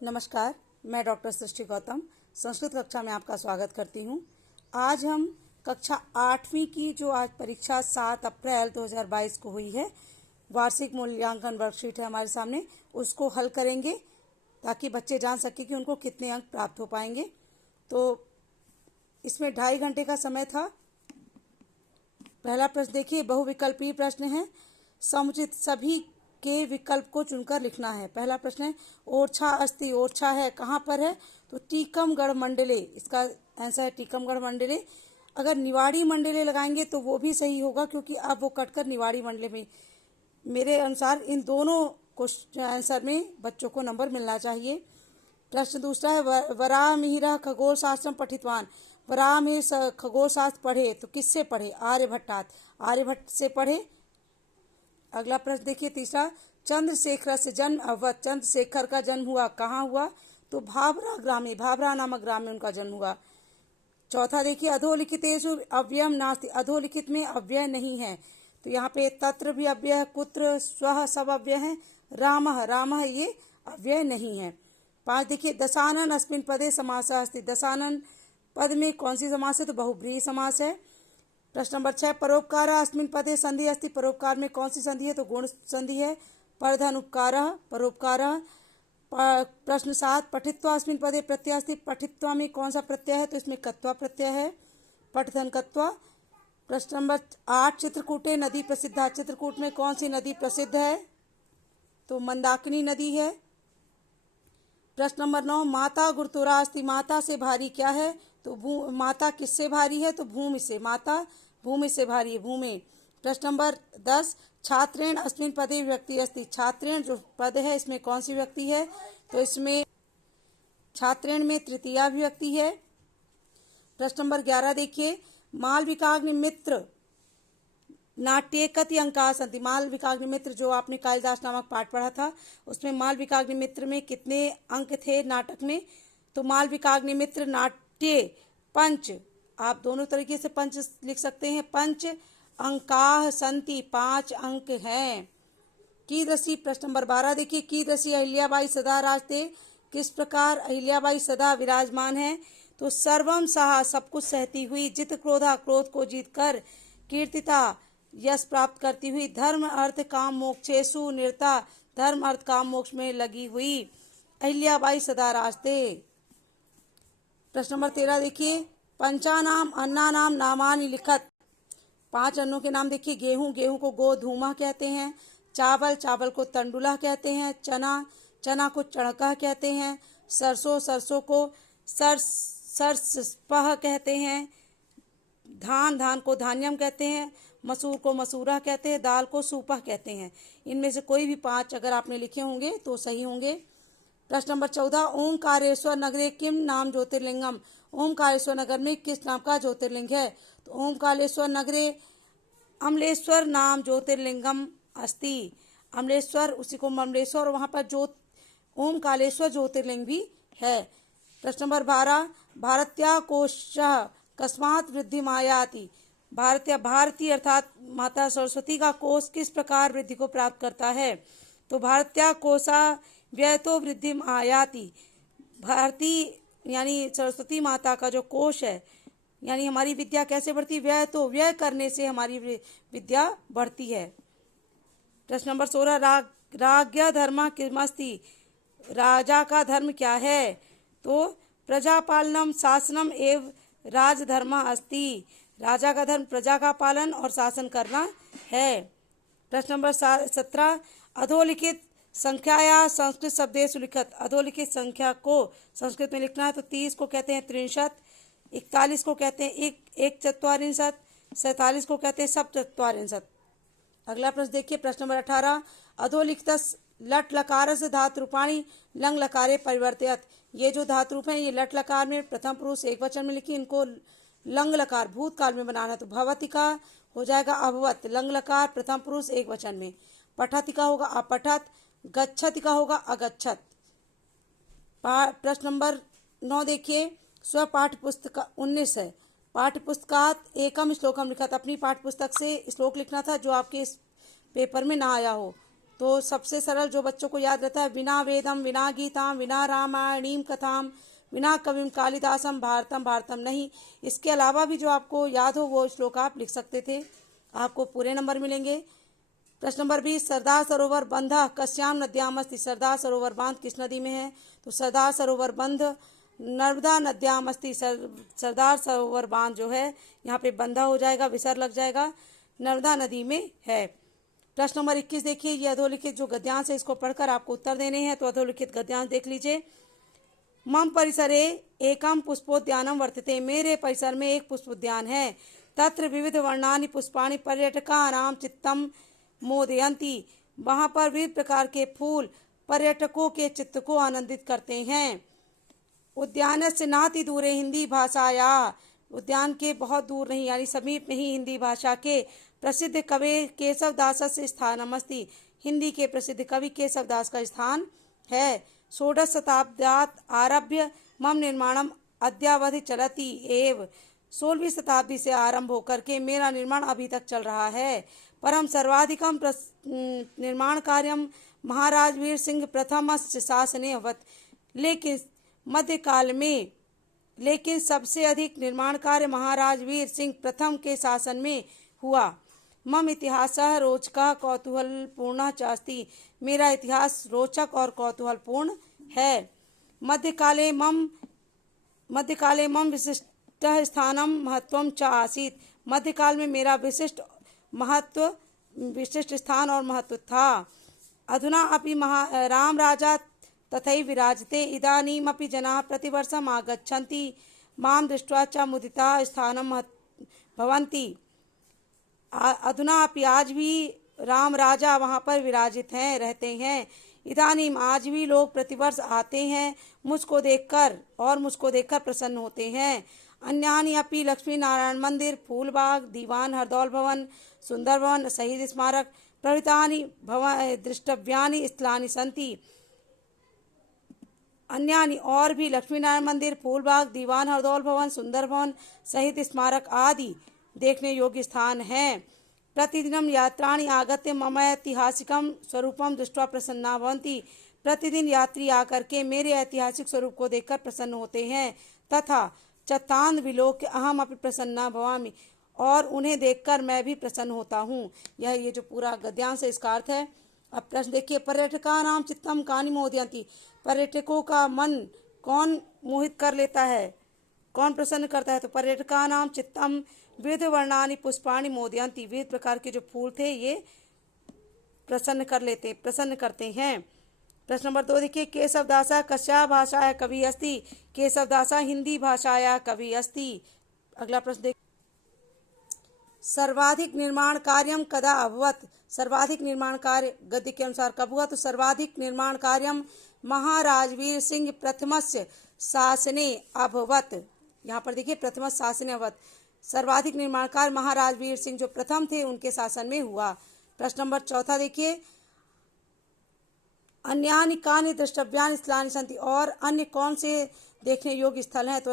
नमस्कार, मैं डॉक्टर सृष्टि गौतम संस्कृत कक्षा में आपका स्वागत करती हूँ। आज हम कक्षा 8वीं की जो आज परीक्षा 7 अप्रैल 2022 को हुई है, वार्षिक मूल्यांकन वर्कशीट है हमारे सामने, उसको हल करेंगे ताकि बच्चे जान सके कि उनको कितने अंक प्राप्त हो पाएंगे। तो इसमें 2.5 घंटे का समय था। पहला प्रश्न देखिए, बहुविकल्पीय प्रश्न है। समुचित सभी के विकल्प को चुनकर लिखना है। पहला प्रश्न है, ओरछा अस्ति, ओरछा है कहाँ पर है? तो टीकमगढ़ मंडले, इसका आंसर है टीकमगढ़ मंडले। अगर निवाड़ी मंडले लगाएंगे तो वो भी सही होगा, क्योंकि अब वो कटकर निवाड़ी मंडले में, मेरे अनुसार इन दोनों क्वेश्चन आंसर में बच्चों को नंबर मिलना चाहिए। प्रश्न दूसरा है, वराह मिहिर खगोल शास्त्रम पठितवान। वराह मिहिर खगोल शास्त्र पढ़े तो किससे पढ़े? आर्यभट्टात, आर्यभट्ट से पढ़े। अगला प्रश्न देखिए तीसरा, चंद्रशेखर से जन्म अवध। चंद्रशेखर का जन्म हुआ कहाँ हुआ? तो भाभरा ग्राम में, भाभरा नामक ग्राम में उनका जन्म हुआ। चौथा देखिए, अधोलिखितेषु अव्ययम नास्ति। अधोलिखित में अव्यय नहीं है, तो यहाँ पे तत्र भी अव्यय है, कुत्र, स्वः सब अव्यय है। रामः, रामः ये अव्यय नहीं है। 5 देखिए, दशानन अस्मिन् पदे समासः अस्ति। दशानन पद में कौन सी समास है? तो बहुब्रीहि समास है। प्रश्न नंबर 6, परोपकार अस्मिन् पदे संधि अस्ति। परोपकार में कौन सी संधि है? तो गुण संधि है। परधन उपकार, परोपकार। प्रश्न 7, पठित्वा अस्मिन् पदे प्रत्यय अस्ति। पठित्वा में कौन सा प्रत्यय है? तो इसमें कत्वा प्रत्यय है, पठधन कत्वा। प्रश्न नंबर 8, चित्रकूटे नदी प्रसिद्धा। चित्रकूट में कौन सी नदी प्रसिद्ध है? तो मंदाकिनी नदी है। प्रश्न नंबर 9, माता गुरुतुरा अस्ति। माता से भारी क्या है? तो माता किससे भारी है? तो भूमि से, माता भूमि से भारी है, भूमि। प्रश्न नंबर 10, छात्रेण अस्मिन् पदे विभक्ति अस्ति। छात्रेण जो पद है इसमें कौन सी विभक्ति है? तो इसमें छात्रेण में तृतीया विभक्ति है। प्रश्न नंबर 11 देखिए, मालविकाग्निमित्र नाट्ये कति अंकाः सन्ति। मालविकाग्निमित्र जो आपने कालिदास नामक पाठ पढ़ा था, उसमें मालविकाग्निमित्र में कितने अंक थे नाटक में? तो मालविकाग्निमित्र नाट्ये पंच, आप दोनों तरीके से पंच लिख सकते हैं। पंच अंकाः सन्ति, 5 अंक हैं। कीदृशी, प्रश्न नंबर 12 देखिए, कीदृशी अहिल्याबाई सदा राजते। किस प्रकार अहिल्याबाई सदा विराजमान है? तो सर्वम सहा, सब कुछ सहती हुई। जित क्रोधा, क्रोध को जीत कर। कीर्तिता, यश प्राप्त करती हुई। धर्म अर्थ काम मोक्षेषु निरता, धर्म अर्थ काम मोक्ष में लगी हुई अहिल्याबाई सदा राजते। प्रश्न नंबर 13 देखिए, पंचानाम अन्नानाम नामानि लिखत। 5 अन्नों के नाम देखिए, गेहूं, गेहूं को गोधूमा कहते हैं। चावल, चावल को तंडुला कहते हैं। चना, चना को चणका कहते हैं। सरसों, सरसों को सरसपह कहते हैं। धान, धान को धान्यम कहते हैं। मसूर को मसूरा कहते हैं। दाल को सूपा कहते हैं। इनमें से कोई भी 5 अगर आपने लिखे होंगे तो सही होंगे। प्रश्न नंबर 14, ओंकारेश्वर नगरे किम नाम ज्योतिर्लिंगम। ओंकारेश्वर नगर में किस नाम का ज्योतिर्लिंग है? तो ओंकारेश्वर नगरे अमलेश्वर नाम ज्योतिर्लिंगम अस्ति। अमलेश्वर, उसी को ममलेश्वर, और वहाँ पर ओंकारेश्वर ज्योतिर्लिंग भी है। प्रश्न नंबर 12, भारत्या कोशः कस्मात् वृद्धिमायाति। भारतीय अर्थात माता सरस्वती का कोष किस प्रकार वृद्धि को प्राप्त करता है? तो भारत्या कोशा व्ययतो वृद्धिम आयाति। भारतीय यानी सरस्वती माता का जो कोष है, यानी हमारी विद्या कैसे बढ़ती? व्यय, तो व्यय करने से हमारी विद्या बढ़ती है। प्रश्न नंबर 16, राज्ञ धर्म किमस्ति। राजा का धर्म क्या है? तो प्रजापालनम शासनम एव राजधर्म अस्ति। राजा का धर्म प्रजा का पालन और शासन करना है। प्रश्न नंबर 17, अधोलिखित संख्याया संस्कृत शब्देषु लिखत। अधोलिखित संख्या को संस्कृत में लिखना है, तो 30 को कहते हैं त्रिंशत्, 41 को कहते हैं एक चत्वारिंशत्, 47 को कहते हैं सप्तचत्वारिंशत्। अगला प्रश्न देखिए, प्रश्न नंबर 18, अधोलिखित लट लकार से धातु रूपाणी लंग लकारे परिवर्तयत। ये जो धातु रूप है ये लट लकार में प्रथम पुरुष एक वचन में लिखी, इनको लंग लकार भूतकाल में बनाना। तो भवति का हो जाएगा अभवत, लंग लकार प्रथम पुरुष एक वचन में। पठति का होगा अपठत, गच्छति का होगा अगच्छत। प्रश्न नंबर 9 देखिए, स्व पाठ्य पुस्तक 19 है। पाठ्य पुस्तकात एकम श्लोकम लिखा था। अपनी पाठ्य पुस्तक से श्लोक लिखना था जो आपके इस पेपर में ना आया हो। तो सबसे सरल जो बच्चों को याद रहता है, विना वेदम विना गीताम विना रामायणीम कथाम विना कविम कालिदासम भारतम भारतम नहीं। इसके अलावा भी जो आपको याद हो वो श्लोक आप लिख सकते थे, आपको पूरे नंबर मिलेंगे। प्रश्न नंबर 20, सरदार सरोवर बंध कस्याम नद्याम अस्ति। सरदार सरोवर बांध किस नदी में है? तो सरदार सरोवर बंध नर्मदा नद्याम अस्ति। सरदार सरोवर बांध जो है यहाँ पे बंधा हो जाएगा, विसर्ग लग जाएगा, नर्मदा नदी में है। प्रश्न नंबर 21 देखिए, ये अधोलिखित जो गद्यांश है इसको पढ़कर आपको उत्तर देने हैं। तो अधोलिखित गद्यांश देख लीजिए। मम परिसरे एकम पुष्पोद्यानम वर्तते। मेरे परिसर में एक पुष्प उद्यान है। तत्र विविध वर्णानि पुष्पाणि पर्यटकानां चित्तम मोदयन्ति। वहाँ पर विविध प्रकार के फूल पर्यटकों के चित्त को आनंदित करते हैं। उद्यानस्य नाति दूरे हिंदी भाषाया। उद्यान के बहुत दूर नहीं यानी समीप में ही हिंदी भाषा के प्रसिद्ध कवि केशवदासस्य स्थानमस्ति। हिंदी के प्रसिद्ध कवि केशवदास का स्थान है। षोडश शताब्द्यात् आरभ्य मम निर्माणम अद्यावधि चलति एव। 16वीं शताब्दी से आरंभ होकर के मेरा निर्माण अभी तक चल रहा है। परम सर्वाधिकम निर्माण कार्यम महाराज वीर सिंह प्रथमस्य शासने अवत। लेकिन सबसे अधिक निर्माण कार्य महाराज वीर सिंह प्रथम के शासन में हुआ। मम इतिहास रोचक कौतूहलपूर्ण च अस्ति। मेरा इतिहास रोचक और कौतूहलपूर्ण है। मध्यकाले मम विशिष्ट स्थानम महत्वम च आसीत्। मध्यकाल में मेरा विशिष्ट स्थान और महत्व था। अधुना अपि राम राजा तथैव विराजते। इदानीमपि जनाः प्रतिवर्षम् आगच्छन्ति मां दृष्ट्वा च मुदिताः स्थानं भवन्ति। अधुना अपि आज भी राम राजा वहाँ पर विराजित हैं, रहते हैं। इदानीम आज भी लोग प्रतिवर्ष आते हैं मुझको देखकर प्रसन्न होते हैं। अन्यानि अपि लक्ष्मी नारायण मंदिर, फूलबाग, दीवान हरदौल भवन, सुंदर भवन, शहीद स्मारक प्रभृतानि दृष्टव्यानि स्थलानि सन्ति। अन्यानि और भी लक्ष्मी नारायण मंदिर, फूलबाग, दीवान हरदौल भवन, सुंदर भवन, शहीद स्मारक आदि देखने योग्य स्थान हैं। प्रतिदिनं यात्राणि आगत्य मम ऐतिहासिकं स्वरूपं दृष्ट्वा प्रसन्ना भवन्ति। प्रतिदिन यात्री आकर के मेरे ऐतिहासिक स्वरूप को देखकर प्रसन्न होते हैं। तथा चतान विलोक्य अहम अपि प्रसन्ना भवामि। और उन्हें देखकर मैं भी प्रसन्न होता हूँ। ये जो पूरा गद्यांश है इसका अर्थ है। अब प्रश्न देखिए, पर्यटकानां चित्तम कानि मोदयन्ति। पर्यटकों का मन कौन मोहित कर लेता है, कौन प्रसन्न करता है? तो पर्यटकानां चित्तम विविध वर्णानि पुष्पाणि मोदयन्ति। विविध प्रकार के जो फूल थे ये प्रसन्न करते हैं। प्रश्न नंबर 2 देखिए, केशवदासा कस्या भाषाया कवि अस्ति। केशवदासा हिंदी भाषाया कवि अस्ति। अगला प्रश्न देखिए, सर्वाधिक निर्माण कार्यम कदा अभवत। सर्वाधिक निर्माण कार्य गद्य के अनुसार कब हुआ? तो सर्वाधिक निर्माण कार्यम महाराज वीर सिंह प्रथमस्य शासने अभवत। यहाँ पर देखिए प्रथम शासने अभवत। सर्वाधिक निर्माण कार्य महाराज वीर सिंह जो प्रथम थे उनके शासन में हुआ। प्रश्न नंबर 4 देखिए, अन्यानि कानि द्रष्टव्यानि स्थलानि सन्ति। और अन्य कौन से देखने योग्य स्थल हैं? तो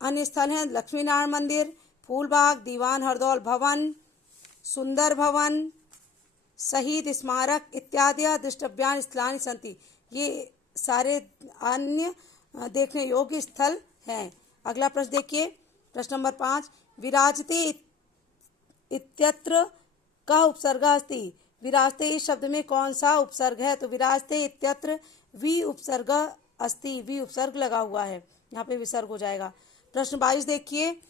अन्य स्थल हैं लक्ष्मी नारायण मंदिर, फूलबाग, दीवान हरदौल भवन, सुंदर भवन, शहीद स्मारक इत्यादि द्रष्टव्यानि स्थलानि सन्ति। ये सारे अन्य देखने योग्य स्थल हैं। अगला प्रश्न देखिए, प्रश्न नंबर 5, विराजते इत्यत्र कः उपसर्गः अस्ति। विराजते इस शब्द में कौन सा उपसर्ग है? तो विराजते इत्यत्र वि उपसर्ग अस्ति। वि उपसर्ग लगा हुआ है, यहाँ पे विसर्ग हो जाएगा। प्रश्न 22 देखिए,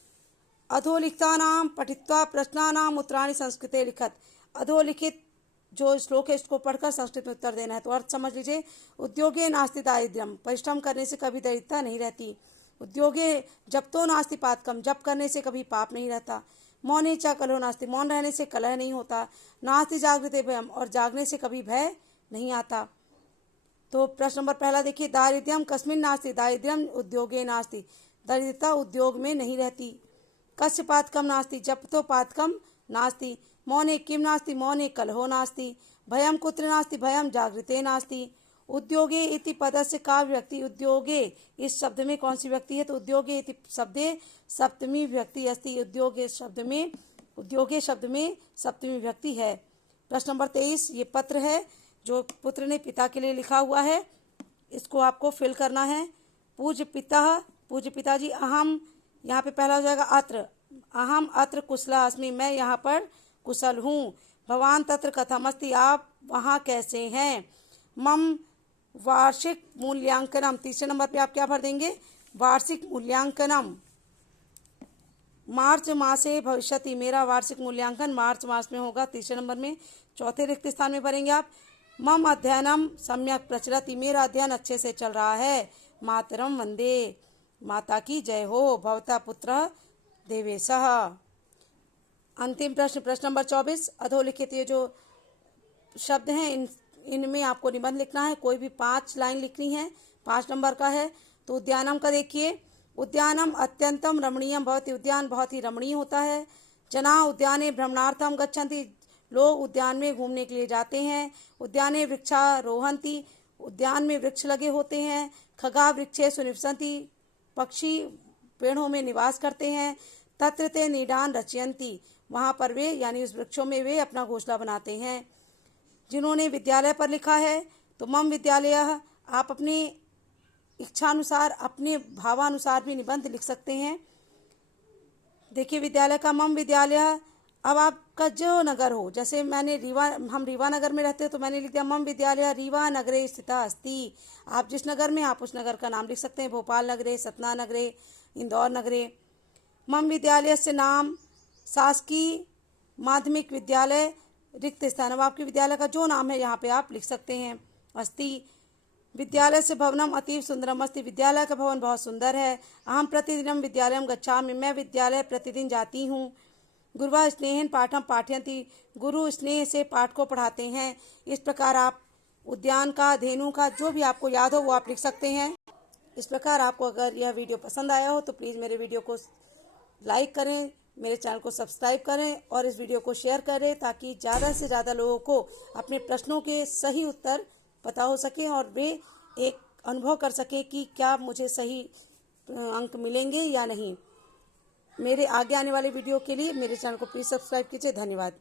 अधोलिखितानां पठित्वा प्रश्नानां उत्तराणि संस्कृते लिखत। अधोलिखित जो श्लोक है इसको पढ़कर संस्कृत में उत्तर देना है। तो अर्थ समझ लीजिए, उद्योगे नास्ति दारिद्र्यम। परिश्रम करने से कभी दरिद्रता नहीं रहती। उद्योगे जप्तो नास्ति पातकम। जप करने से कभी पाप नहीं रहता। मौने च कलहो नास्ति। मौन रहने से कलह नहीं होता। नास्ति जागृते भयम। और जागने से कभी भय नहीं आता। तो प्रश्न नंबर 1 देखिए, दारिद्र्यम कस्मिन् नास्ति। दारिद्र्यम उद्योगे नास्ति। दरिद्रता उद्योग में नहीं रहती। कस्य पातकम नास्ति। जप तो पातकम नास्ति। मौने किम नास्ति। मौने कलहो नास्ति। भयम कुत्र नास्ति। भयम जागृते नास्ति। उद्योगे इति पदस्य का विभक्ति। उद्योगे इस शब्द में कौन सी व्यक्ति है? तो उद्योगे इति शब्दे सप्तमी विभक्ति अस्ति। उद्योगे शब्द में सप्तमी विभक्ति है। प्रश्न नंबर 23 ये पत्र है जो पुत्र ने पिता के लिए लिखा हुआ है, इसको आपको फिल करना है। पूज्य पिताजी, अहम, यहाँ पे पहला हो जाएगा अत्र, अहम अत्र कुशला अस्मि, मैं यहाँ पर कुशल हूँ। भवान तत्र कथमस्ति, आप वहाँ कैसे हैं। मम वार्षिक मूल्यांकनम, तीसरे नंबर पे आप क्या भर देंगे, वार्षिक मूल्यांकनम। मार्च मासे भविष्यति, मेरा वार्षिक मूल्यांकन मार्च मास में होगा, तीसरे नंबर में। चौथे रिक्त स्थान में भरेंगे आप मम अध्ययनम सम्यक प्रचलति, मेरा अध्ययन अच्छे से चल रहा है। मातरम वंदे, माता की जय हो। भवता पुत्र देवेशः। अंतिम प्रश्न, प्रश्न नंबर 24 अधोलिखित ये जो शब्द हैं इनमें आपको निबंध लिखना है। कोई भी 5 लाइन लिखनी है, 5 नंबर का है। तो उद्यानम का देखिए, उद्यानम अत्यंतम रमणीयम भवति, उद्यान बहुत ही रमणीय होता है। जना उद्याने भ्रमणार्थम गच्छन्ति, लोग उद्यान में घूमने के लिए जाते हैं। उद्याने वृक्षारोहन्ति, उद्यान में वृक्ष लगे होते हैं। खगा वृक्षे सुनिवसन्ति, पक्षी पेड़ों में निवास करते हैं। तत्र ते निडान रचयन्ति, वहाँ पर वे यानी उस वृक्षों में वे अपना घोंसला बनाते हैं। जिन्होंने विद्यालय पर लिखा है तो मम विद्यालयः, आप अपनी इच्छानुसार अपने भावानुसार भी निबंध लिख सकते हैं। देखिए विद्यालय का मम विद्यालय, अब आपका जो नगर हो, जैसे मैंने हम रीवा नगर में रहते हैं तो मैंने लिख दिया मम विद्यालय रीवा नगरे स्थिता अस्ति। आप जिस नगर में आप उस नगर का नाम लिख सकते हैं, भोपाल नगरे, सतना नगरे, इंदौर नगरे। मम विद्यालय से नाम शासकीय माध्यमिक विद्यालय रिक्त स्थान, अब आपके विद्यालय का जो नाम है यहाँ पे आप लिख सकते हैं। अस्ति विद्यालय से भवनम अतीव सुंदरम अस्ति, विद्यालय का भवन बहुत सुंदर है। अहम प्रतिदिनम विद्यालयम गच्छामि, मैं विद्यालय प्रतिदिन जाती हूँ। गुरुवा स्नेहन पाठम पाठयन्ति, गुरु स्नेह से पाठ को पढ़ाते हैं। इस प्रकार आप उद्यान का, धेनु का, जो भी आपको याद हो वो आप लिख सकते हैं। इस प्रकार आपको अगर यह वीडियो पसंद आया हो तो प्लीज़ मेरे वीडियो को लाइक करें, मेरे चैनल को सब्सक्राइब करें और इस वीडियो को शेयर करें ताकि ज़्यादा से ज़्यादा लोगों को अपने प्रश्नों के सही उत्तर पता हो सके और वे एक अनुभव कर सकें कि क्या मुझे सही अंक मिलेंगे या नहीं। मेरे आगे आने वाले वीडियो के लिए मेरे चैनल को प्लीज़ सब्सक्राइब कीजिए। धन्यवाद।